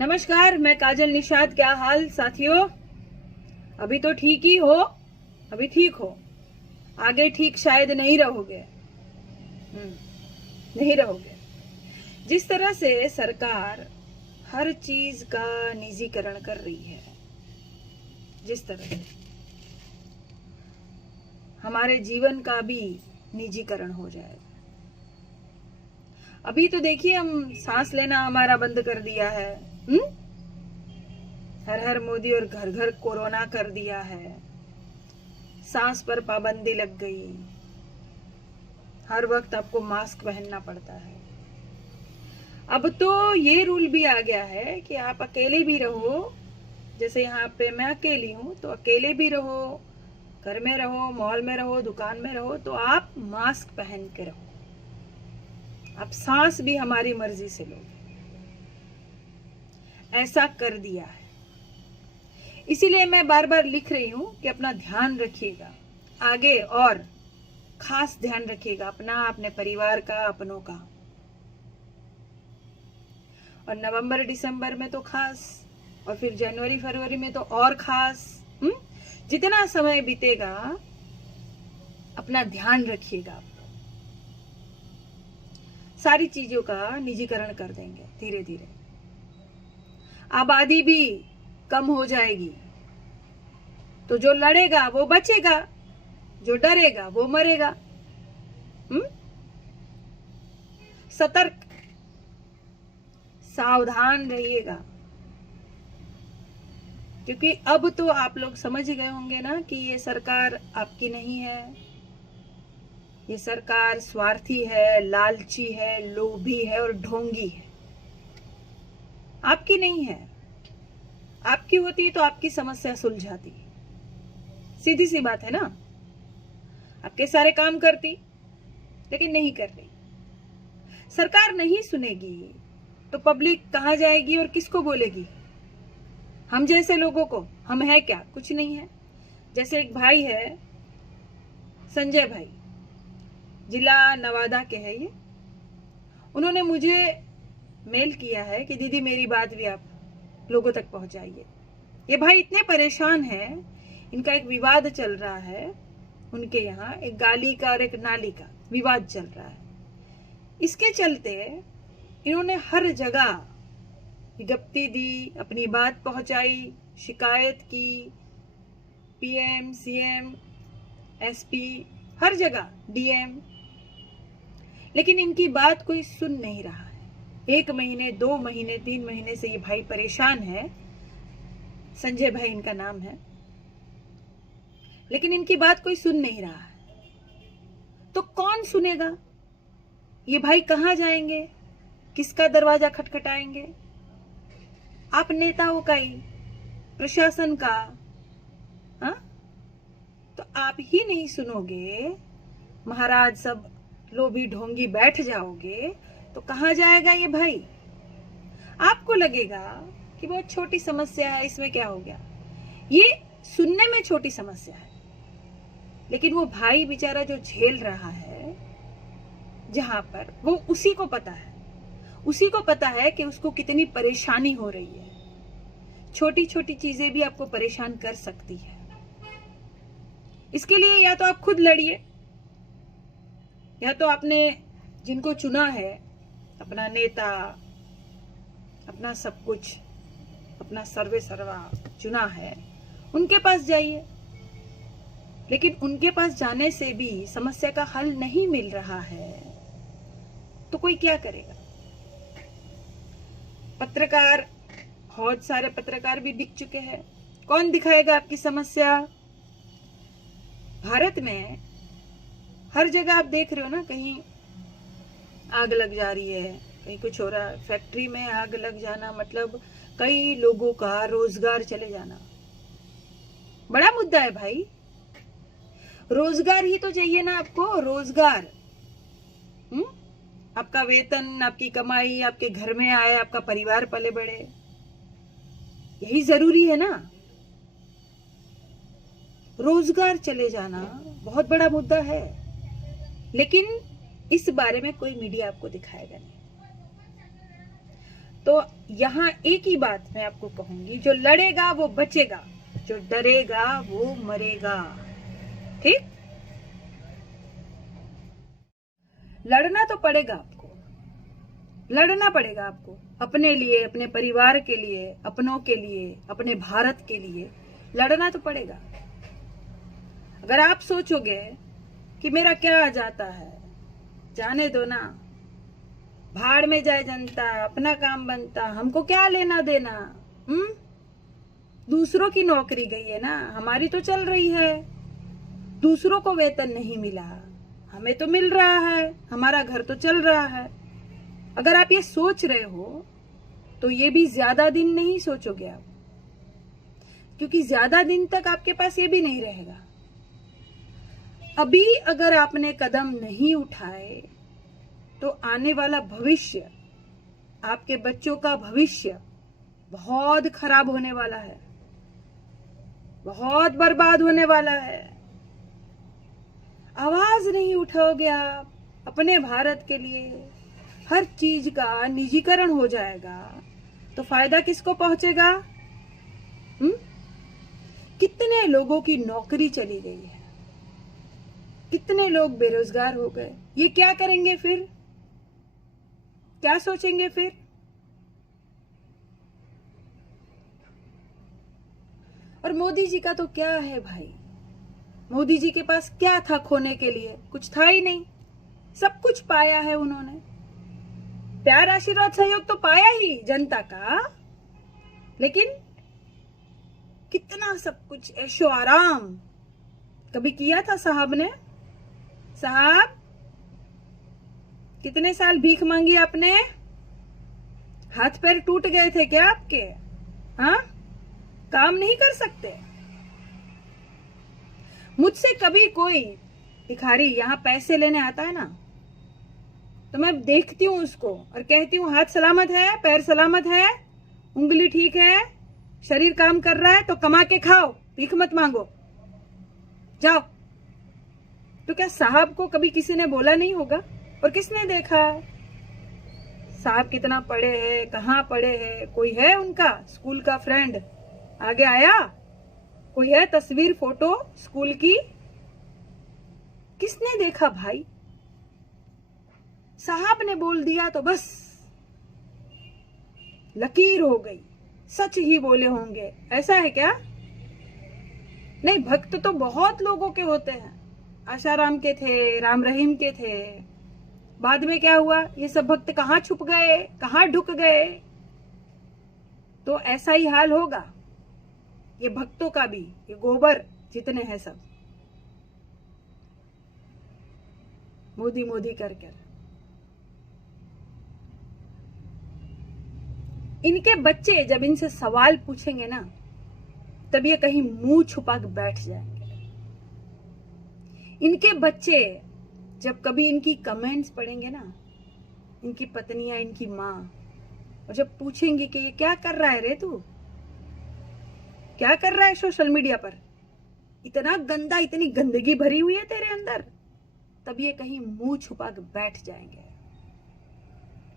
नमस्कार, मैं काजल निषाद। क्या हाल साथियों? अभी तो ठीक ही हो, अभी ठीक हो, आगे ठीक शायद नहीं रहोगे। नहीं रहोगे। जिस तरह से सरकार हर चीज का निजीकरण कर रही है, जिस तरह से हमारे जीवन का भी निजीकरण हो जाएगा। अभी तो देखिए, हम सांस लेना हमारा बंद कर दिया है। हर हर मोदी और घर घर कोरोना कर दिया है। सांस पर पाबंदी लग गई। हर वक्त आपको मास्क पहनना पड़ता है। अब तो ये रूल भी आ गया है कि आप अकेले भी रहो, जैसे यहाँ पे मैं अकेली हूँ, तो अकेले भी रहो, घर में रहो, मॉल में रहो, दुकान में रहो, तो आप मास्क पहन के रहो। आप सांस भी हमारी मर्जी से लो, ऐसा कर दिया है। इसीलिए मैं बार बार लिख रही हूं कि अपना ध्यान रखिएगा आगे, और खास ध्यान रखिएगा अपना, अपने परिवार का, अपनों का। और नवंबर दिसंबर में तो खास, और फिर जनवरी फरवरी में तो और खास। जितना समय बीतेगा अपना ध्यान रखिएगा। सारी चीजों का निजीकरण कर देंगे धीरे धीरे। आबादी भी कम हो जाएगी, तो जो लड़ेगा वो बचेगा, जो डरेगा वो मरेगा। सतर्क, सावधान रहिएगा, क्योंकि अब तो आप लोग समझ गए होंगे ना कि ये सरकार आपकी नहीं है। ये सरकार स्वार्थी है, लालची है, लोभी है और ढोंगी है। आपकी नहीं है। आपकी होती तो आपकी समस्या सुलझाती। सीधी सी बात है ना। आपके सारे काम करती, लेकिन नहीं कर रही। सरकार नहीं सुनेगी तो पब्लिक कहां जाएगी और किसको बोलेगी? हम जैसे लोगों को। हम है क्या? कुछ नहीं है। जैसे एक भाई है, संजय भाई, जिला नवादा के हैं ये। उन्होंने मुझे मेल किया है कि दीदी मेरी बात भी आप लोगों तक पहुंचाइए। ये भाई इतने परेशान हैं, इनका एक विवाद चल रहा है। उनके यहाँ एक गाली का और एक नाली का विवाद चल रहा है। इसके चलते इन्होंने हर जगह विज्ञप्ति दी, अपनी बात पहुंचाई, शिकायत की, पीएम, सीएम, एसपी, हर जगह डीएम, लेकिन इनकी बात कोई सुन नहीं रहा है। 1 महीने, 2 महीने, 3 महीने से ये भाई परेशान है। संजय भाई इनका नाम है, लेकिन इनकी बात कोई सुन नहीं रहा है। तो कौन सुनेगा? ये भाई कहां जाएंगे? किसका दरवाजा खटखटाएंगे? आप नेताओं का ही, प्रशासन का। हाँ, तो आप ही नहीं सुनोगे, महाराज सब लोभी ढोंगी बैठ जाओगे, तो कहां जाएगा ये भाई? आपको लगेगा कि बहुत छोटी समस्या है, इसमें क्या हो गया। ये सुनने में छोटी समस्या है, लेकिन वो भाई बेचारा जो झेल रहा है, जहां पर वो उसी को पता है। उसी को पता है कि उसको कितनी परेशानी हो रही है। छोटी छोटी चीजें भी आपको परेशान कर सकती है। इसके लिए या तो आप खुद लड़िए, या तो आपने जिनको चुना है, अपना नेता, अपना सब कुछ, अपना सर्वे सर्वा चुना है, उनके पास जाइए। लेकिन उनके पास जाने से भी समस्या का हल नहीं मिल रहा है, तो कोई क्या करेगा? पत्रकार, बहुत सारे पत्रकार भी दिख चुके हैं। कौन दिखाएगा आपकी समस्या? भारत में हर जगह आप देख रहे हो ना, कहीं आग लग जा रही है, कहीं कुछ हो रहा है। फैक्ट्री में आग लग जाना मतलब कई लोगों का रोजगार चले जाना। बड़ा मुद्दा है भाई। रोजगार ही तो चाहिए ना आपको, रोजगार। आपका वेतन, आपकी कमाई आपके घर में आए, आपका परिवार पले बढ़े, यही जरूरी है ना। रोजगार चले जाना बहुत बड़ा मुद्दा है, लेकिन इस बारे में कोई मीडिया आपको दिखाएगा नहीं। तो यहाँ एक ही बात मैं आपको कहूंगी, जो लड़ेगा वो बचेगा, जो डरेगा वो मरेगा। ठीक? लड़ना तो पड़ेगा आपको, लड़ना पड़ेगा आपको, अपने लिए, अपने परिवार के लिए, अपनों के लिए, अपने भारत के लिए लड़ना तो पड़ेगा। अगर आप सोचोगे कि मेरा क्या जाता है, जाने दो ना, भाड़ में जाए जनता, अपना काम बनता, हमको क्या लेना देना। दूसरों की नौकरी गई है ना, हमारी तो चल रही है। दूसरों को वेतन नहीं मिला, हमें तो मिल रहा है, हमारा घर तो चल रहा है। अगर आप ये सोच रहे हो तो ये भी ज्यादा दिन नहीं सोचोगे आप, क्योंकि ज्यादा दिन तक आपके पास ये भी नहीं रहेगा। अभी अगर आपने कदम नहीं उठाए तो आने वाला भविष्य, आपके बच्चों का भविष्य बहुत खराब होने वाला है, बहुत बर्बाद होने वाला है। आवाज नहीं उठाओगे आप अपने भारत के लिए, हर चीज का निजीकरण हो जाएगा, तो फायदा किसको पहुंचेगा? कितने लोगों की नौकरी चली गई है, कितने लोग बेरोजगार हो गए। ये क्या करेंगे फिर? क्या सोचेंगे फिर? और मोदी जी का तो क्या है भाई, मोदी जी के पास क्या था खोने के लिए? कुछ था ही नहीं, सब कुछ पाया है उन्होंने। प्यार, आशीर्वाद, सहयोग तो पाया ही जनता का, लेकिन कितना सब कुछ ऐशो आराम कभी किया था साहब ने? साहब, कितने साल भीख मांगी आपने? हाथ पैर टूट गए थे क्या आपके? हाँ, काम नहीं कर सकते? मुझसे कभी कोई भिखारी यहाँ पैसे लेने आता है ना, तो मैं देखती हूँ उसको और कहती हूँ, हाथ सलामत है, पैर सलामत है, उंगली ठीक है, शरीर काम कर रहा है, तो कमा के खाओ, भीख मत मांगो, जाओ। तो क्या साहब को कभी किसी ने बोला नहीं होगा? और किसने देखा साहब कितना पढ़े हैं, कहाँ पढ़े हैं? कोई है उनका स्कूल का फ्रेंड आगे आया? कोई है तस्वीर, फोटो स्कूल की? किसने देखा भाई? साहब ने बोल दिया तो बस लकीर हो गई, सच ही बोले होंगे, ऐसा है क्या? नहीं, भक्त तो बहुत लोगों के होते हैं। आशाराम के थे, राम रहीम के थे, बाद में क्या हुआ? ये सब भक्त कहाँ छुप गए, कहाँ ढुक गए? तो ऐसा ही हाल होगा ये भक्तों का भी, ये गोबर जितने हैं सब मोदी मोदी कर कर। इनके बच्चे जब इनसे सवाल पूछेंगे ना, तब ये कहीं मुंह छुपा के बैठ जाएंगे। इनके बच्चे जब कभी इनकी कमेंट्स पढ़ेंगे ना, इनकी पत्नियां, इनकी माँ, और जब पूछेंगी कि ये क्या कर रहा है रे, तू क्या कर रहा है सोशल मीडिया पर, इतना गंदा, इतनी गंदगी भरी हुई है तेरे अंदर, तब ये कहीं मुंह छुपा के बैठ जाएंगे।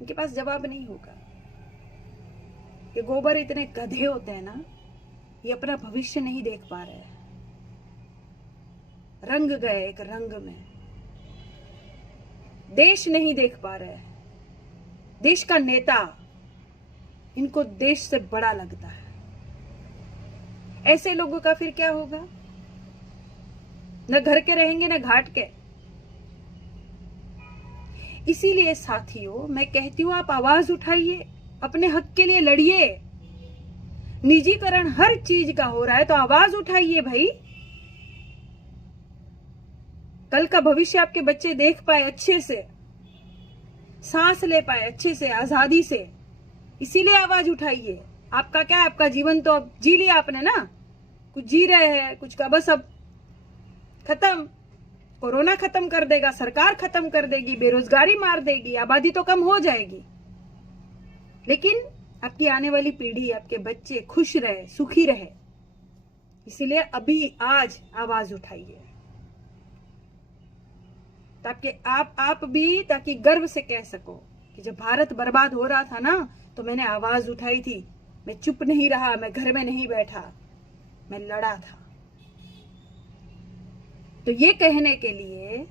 इनके पास जवाब नहीं होगा। ये गोबर इतने गधे होते हैं ना, ये अपना भविष्य नहीं देख पा रहे हैं, रंग गए एक रंग में, देश नहीं देख पा रहे हैं। देश का नेता इनको देश से बड़ा लगता है। ऐसे लोगों का फिर क्या होगा? न घर के रहेंगे न घाट के। इसीलिए साथियों, मैं कहती हूं, आप आवाज उठाइए, अपने हक के लिए लड़िए। निजीकरण हर चीज का हो रहा है तो आवाज उठाइए भाई। कल का भविष्य आपके बच्चे देख पाए अच्छे से, सांस ले पाए अच्छे से, आजादी से, इसीलिए आवाज उठाइए। आपका क्या, आपका जीवन तो अब जी लिया आपने ना, कुछ जी रहे हैं, कुछ का बस अब खत्म। कोरोना खत्म कर देगा, सरकार खत्म कर देगी, बेरोजगारी मार देगी, आबादी तो कम हो जाएगी, लेकिन आपकी आने वाली पीढ़ी, आपके बच्चे खुश रहे, सुखी रहे। इसीलिए अभी आज आवाज उठाइए, ताकि आप भी, ताकि गर्व से कह सको कि जब भारत बर्बाद हो रहा था ना, तो मैंने आवाज उठाई थी, मैं चुप नहीं रहा, मैं घर में नहीं बैठा, मैं लड़ा था। तो ये कहने के लिए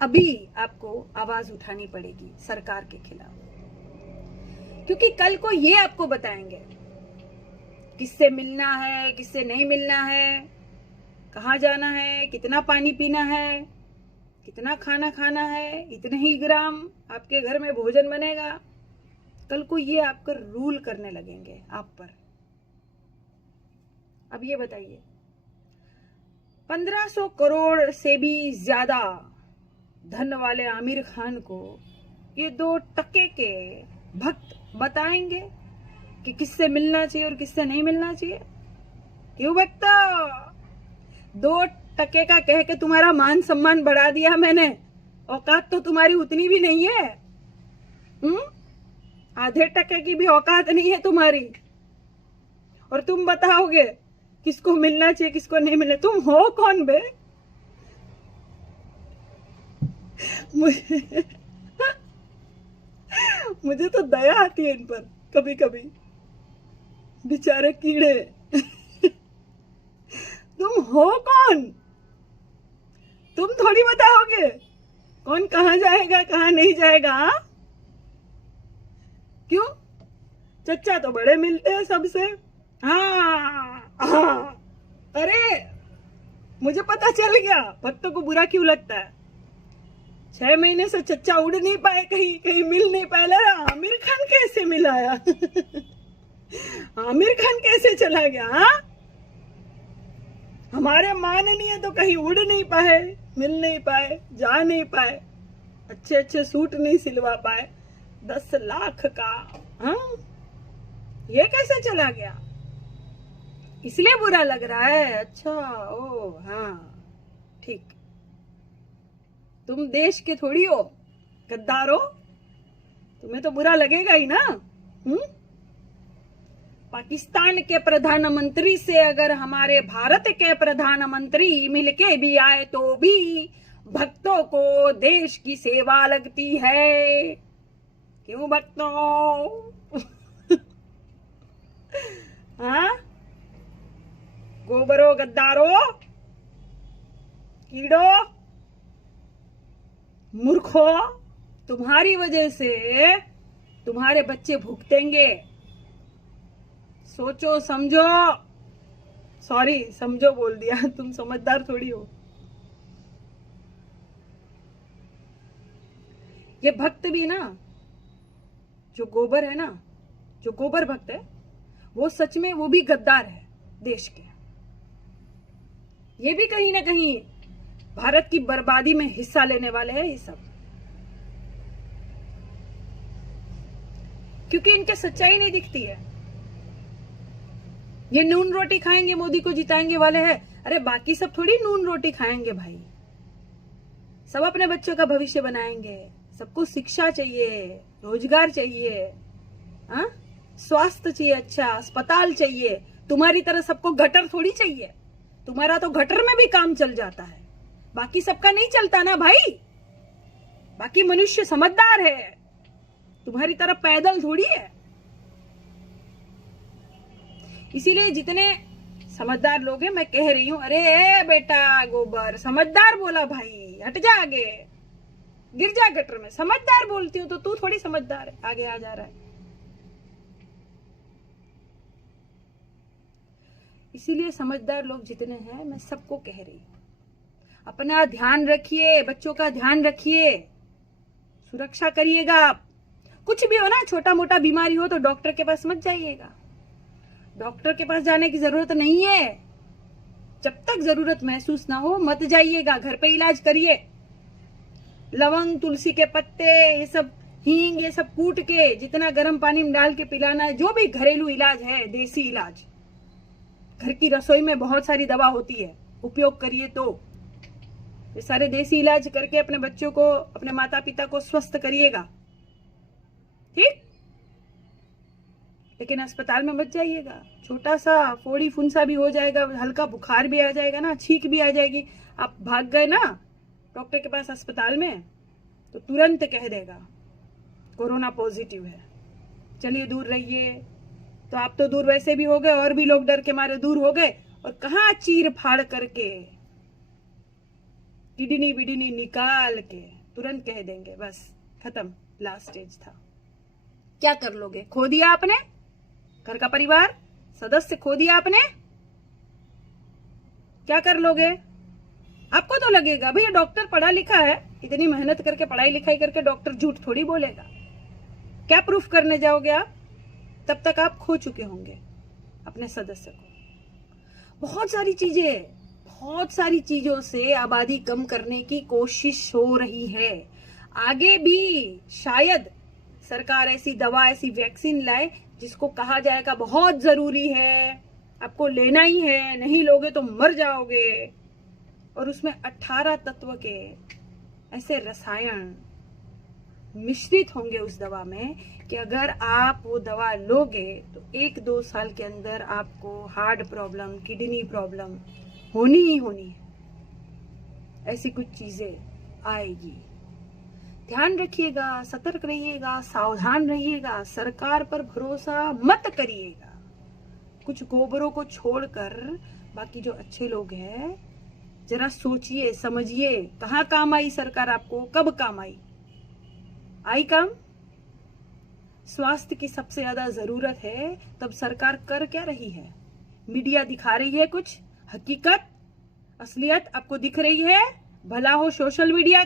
अभी आपको आवाज उठानी पड़ेगी सरकार के खिलाफ, क्योंकि कल को ये आपको बताएंगे किससे मिलना है, किससे नहीं मिलना है, कहाँ जाना है, कितना पानी पीना है, कितना खाना खाना है, इतने ही ग्राम आपके घर में भोजन बनेगा। कल को ये आपका रूल करने लगेंगे आप पर। अब ये बताइए, 1500 करोड़ से भी ज्यादा धन वाले आमिर खान को ये 2 टके के भक्त बताएंगे कि किससे मिलना चाहिए और किससे नहीं मिलना चाहिए? क्यों भक्ता? 2 टके का कह के तुम्हारा मान सम्मान बढ़ा दिया मैंने, औकात तो तुम्हारी उतनी भी नहीं है। आधे टके की भी औकात नहीं है तुम्हारी, और तुम बताओगे किसको मिलना चाहिए किसको नहीं मिलना। तुम हो कौन बे? मुझे तो दया आती है इन पर कभी कभी, बेचारे कीड़े। तुम हो कौन? तुम थोड़ी बताओगे कौन कहां जाएगा कहां नहीं जाएगा। हा? क्यों? चच्चा तो बड़े मिलते हैं सबसे। हाँ, अरे मुझे पता चल गया भक्तों को बुरा क्यों लगता है। 6 महीने से चच्चा उड़ नहीं पाए, कहीं कहीं मिल नहीं पाए। आमिर खान कैसे मिलाया? आमिर खान कैसे चला गया? हाँ, हमारे माननीय तो कहीं उड़ नहीं पाए, मिल नहीं पाए, जा नहीं पाए, अच्छे अच्छे सूट नहीं सिलवा पाए 10 लाख का। हाँ, ये कैसे चला गया? इसलिए बुरा लग रहा है। अच्छा, ओ हाँ, ठीक। तुम देश के थोड़ी हो, गद्दार हो, तुम्हें तो बुरा लगेगा ही ना। पाकिस्तान के प्रधानमंत्री से अगर हमारे भारत के प्रधानमंत्री मिलके भी आए तो भी भक्तों को देश की सेवा लगती है। क्यों भक्तों? हाँ, गोबरो, गद्दारो, कीड़ो, मूर्खो, तुम्हारी वजह से तुम्हारे बच्चे भुगतेंगे। सोचो समझो। सॉरी, समझो बोल दिया, तुम समझदार थोड़ी हो। ये भक्त भी ना, जो गोबर है ना, जो गोबर भक्त है, वो सच में वो भी गद्दार है देश के। ये भी कहीं ना कहीं भारत की बर्बादी में हिस्सा लेने वाले हैं ये सब, क्योंकि इनके सच्चाई नहीं दिखती है। ये नून रोटी खाएंगे मोदी को जिताएंगे वाले हैं। अरे बाकी सब थोड़ी नून रोटी खाएंगे भाई, सब अपने बच्चों का भविष्य बनाएंगे। सबको शिक्षा चाहिए, रोजगार चाहिए, हाँ, स्वास्थ्य चाहिए, अच्छा अस्पताल चाहिए। तुम्हारी तरह सबको गटर थोड़ी चाहिए। तुम्हारा तो गटर में भी काम चल जाता है, बाकी सबका नहीं चलता ना भाई। बाकी मनुष्य समझदार है, तुम्हारी तरह पैदल थोड़ी है। इसीलिए जितने समझदार लोग हैं, मैं कह रही हूं, अरे बेटा गोबर, समझदार बोला भाई, हट जा आगे, गिर जा गटर में। समझदार बोलती हूँ तो तू थोड़ी समझदार है, आगे आ जा रहा है। इसीलिए समझदार लोग जितने हैं, मैं सबको कह रही हूं, अपना ध्यान रखिए, बच्चों का ध्यान रखिए, सुरक्षा करिएगा। आप कुछ भी हो ना, छोटा मोटा बीमारी हो तो डॉक्टर के पास मत जाइएगा। डॉक्टर के पास जाने की जरूरत नहीं है। जब तक जरूरत महसूस ना हो मत जाइएगा, घर पे इलाज करिए। लवंग, तुलसी के पत्ते, ये सब, हींग, ये सब कूट के जितना गर्म पानी में डाल के पिलाना है, जो भी घरेलू इलाज है, देसी इलाज, घर की रसोई में बहुत सारी दवा होती है, उपयोग करिए। तो ये सारे देसी इलाज करके अपने बच्चों को, अपने माता पिता को स्वस्थ करिएगा, ठीक। लेकिन अस्पताल में मत जाइएगा। छोटा सा फोड़ी फुंसा भी हो जाएगा, हल्का बुखार भी आ जाएगा ना, छींक भी आ जाएगी, आप भाग गए ना डॉक्टर के पास अस्पताल में, तो तुरंत कह देगा कोरोना पॉजिटिव है। चलिए दूर रहिए। तो आप तो दूर वैसे भी हो गए, और भी लोग डर के मारे दूर हो गए, और कहाँ चीर फाड़ करके किडनी विडनी निकाल के तुरंत कह देंगे बस खत्म, लास्ट स्टेज था। क्या कर लोगे? खो दिया आपने, घर का परिवार सदस्य खो दिया आपने, क्या कर लोगे? आपको तो लगेगा भैया डॉक्टर पढ़ा लिखा है, इतनी मेहनत करके पढ़ाई लिखाई करके डॉक्टर झूठ थोड़ी बोलेगा। क्या प्रूफ करने जाओगे आप? तब तक आप खो चुके होंगे अपने सदस्य को। बहुत सारी चीजों से आबादी कम करने की कोशिश हो रही है। आगे भी शायद सरकार ऐसी दवा, ऐसी वैक्सीन लाए जिसको कहा जाएगा बहुत जरूरी है, आपको लेना ही है, नहीं लोगे तो मर जाओगे। और उसमें 18 तत्व के ऐसे रसायन मिश्रित होंगे उस दवा में कि अगर आप वो दवा लोगे तो 1-2 साल के अंदर आपको हार्ट प्रॉब्लम, किडनी प्रॉब्लम होनी ही होनी है। ऐसी कुछ चीजें आएगी। ध्यान रखिएगा, सतर्क रहिएगा, सावधान रहिएगा, सरकार पर भरोसा मत करिएगा। कुछ गोबरों को छोड़कर बाकी जो अच्छे लोग हैं, जरा सोचिए समझिए, कहाँ काम आई सरकार आपको, कब काम आई काम? स्वास्थ्य की सबसे ज्यादा जरूरत है, तब सरकार कर क्या रही है? मीडिया दिखा रही है कुछ, हकीकत असलियत आपको दिख रही है? भला हो सोशल मीडिया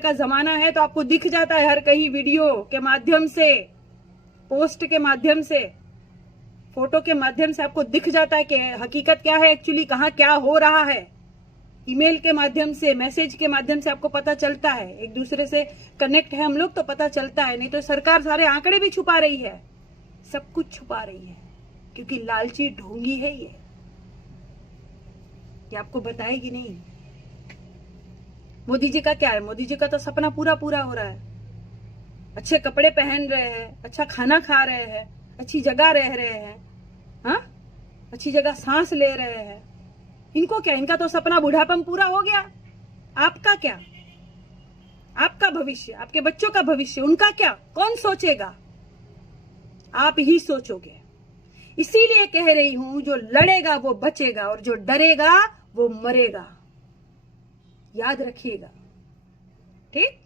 का जमाना है तो आपको दिख जाता है हर कहीं, वीडियो के माध्यम से, पोस्ट के माध्यम से, फोटो के माध्यम से आपको दिख जाता है कि हकीकत क्या है, एक्चुअली कहाँ क्या हो रहा है। ईमेल के माध्यम से, मैसेज के माध्यम से आपको पता चलता है, एक दूसरे से कनेक्ट है हम लोग तो पता चलता है। नहीं तो सरकार सारे आंकड़े भी छुपा रही है, सब कुछ छुपा रही है, क्योंकि लालची ढोंगी है ये आपको बताएगी नहीं। मोदी जी का क्या है? मोदी जी का तो सपना पूरा हो रहा है। अच्छे कपड़े पहन रहे हैं, अच्छा खाना खा रहे हैं, अच्छी जगह रह रहे हैं, हाँ, अच्छी जगह सांस ले रहे हैं। इनको क्या? इनका तो सपना बुढ़ापन पूरा हो गया। आपका क्या? आपका भविष्य, आपके बच्चों का भविष्य, उनका क्या? कौन सोचेगा? आप ही सोचोगे। इसीलिए कह रही हूं, जो लड़ेगा वो बचेगा, और जो डरेगा वो मरेगा। याद रखिएगा, ठीक?